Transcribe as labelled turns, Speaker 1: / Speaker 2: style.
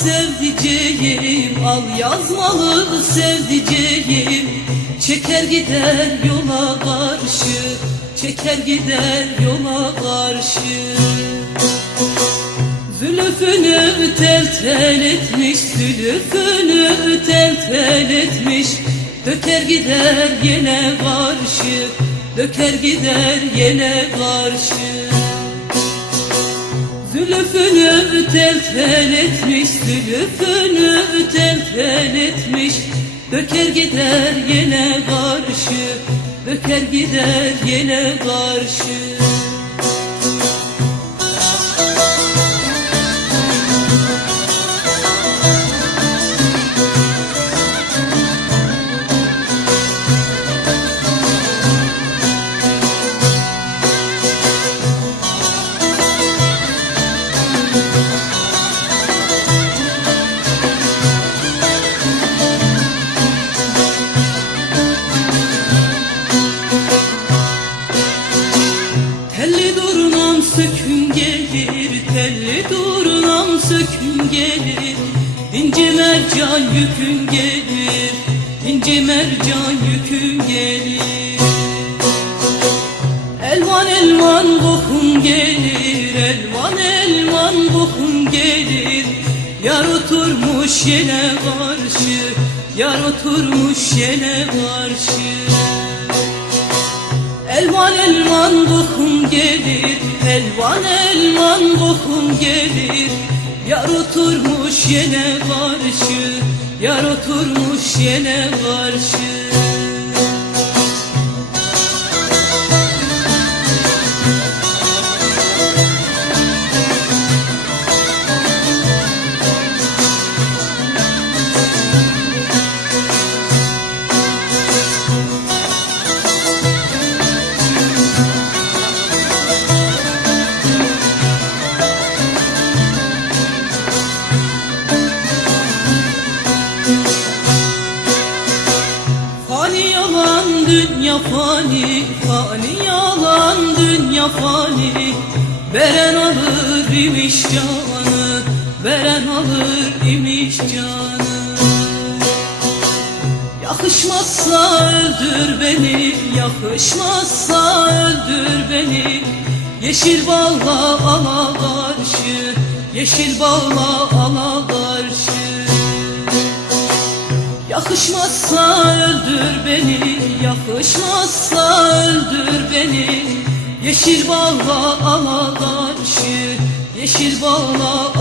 Speaker 1: sevdiceğim Al yazmalı sevdiceğim. Çeker gider yola karşı Çeker gider yola karşı. Zülüfünü tel tel etmiş Zülüfünü tel etmiş. Döker gider yine karşı Döker gider yine karşı Zülüfünü tel tel etmiş Zülüfünü tel tel etmiş. Döker gider yine karşı Döker gider yine karşı gelir İnci mercan yükün gelir İnci mercan yükün gelir. Elvan elvan kokun gelir Elvan elvan kokun gelir. Yar oturmuş yine karşı Yar oturmuş yine karşı. Elvan elvan kokun gelir Elvan elvan kokun gelir Yar oturmuş yine karşı Yar oturmuş yine karşı dünya fani Fani yalan dünya fani. Veren alır imiş canı Veren alır imiş canı. Yakışmazsa öldür beni Yakışmazsa öldür beni. Yeşil bağla ala karşı Yeşil bağla Yakışmazsa öldür beni, yakışmazsa öldür beni. Yeşil bağla ala karşı, yeşil bağla